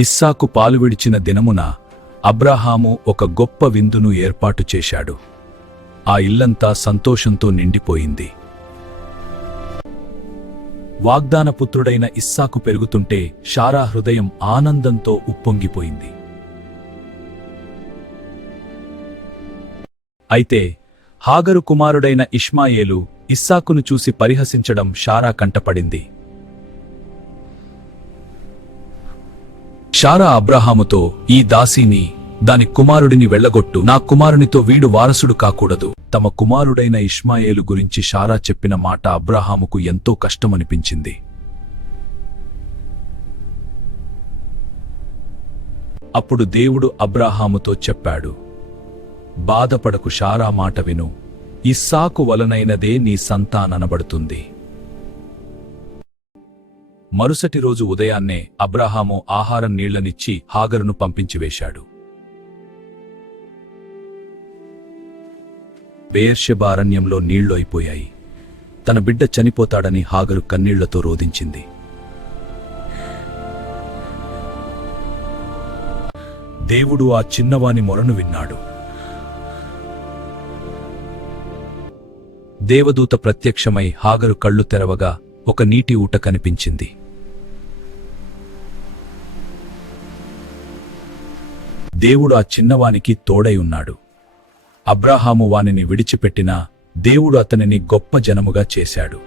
ఇస్సాకు పాలు విడిచిన దినమున అబ్రాహాము ఒక గొప్ప విందును ఏర్పాటు చేశాడు. ఆ ఇల్లంతా సంతోషంతో నిండిపోయింది. వాగ్దానపుత్రుడైన ఇస్సాకు పెరుగుతుంటే శారా హృదయం ఆనందంతో ఉప్పొంగిపోయింది. అయితే హాగరు కుమారుడైన ఇష్మాయేలు ఇస్సాకును చూసి పరిహసించడం శారా కంటపడింది. శారా అబ్రాహాముతో, ఈ దాసీని, దాని కుమారుడిని వెళ్ళగొట్టు, నా కుమారునితో వీడు వారసుడు కాకూడదు. తమ కుమారుడైన ఇష్మాయేలు గురించి శారా చెప్పిన మాట అబ్రాహాముకు ఎంతో కష్టమనిపించింది. అప్పుడు దేవుడు అబ్రాహాముతో చెప్పాడు, బాధపడకు శారా మాట విను, ఇస్సాకు వలనైనదే నీ సంతాననబడుతుంది. మరుసటి రోజు ఉదయాన్నే అబ్రాహాము ఆహారం నీళ్లనిచ్చి హాగరును పంపించివేశాడు. బెయేర్షెబా అరణ్యంలో నీళ్లు అయిపోయాయి. తన బిడ్డ చనిపోతాడని హాగరు కన్నీళ్లతో రోదించింది. దేవుడు ఆ చిన్నవాని మొరను విన్నాడు. దేవదూత ప్రత్యక్షమై హాగరు కళ్ళు తెరవగా ఒక నీటి ఊట కనిపించింది. దేవుడు ఆ చిన్నవానికి తోడై ఉన్నాడు. అబ్రాహాము వానిని విడిచిపెట్టినా దేవుడు అతనిని గొప్ప జనముగా చేశాడు.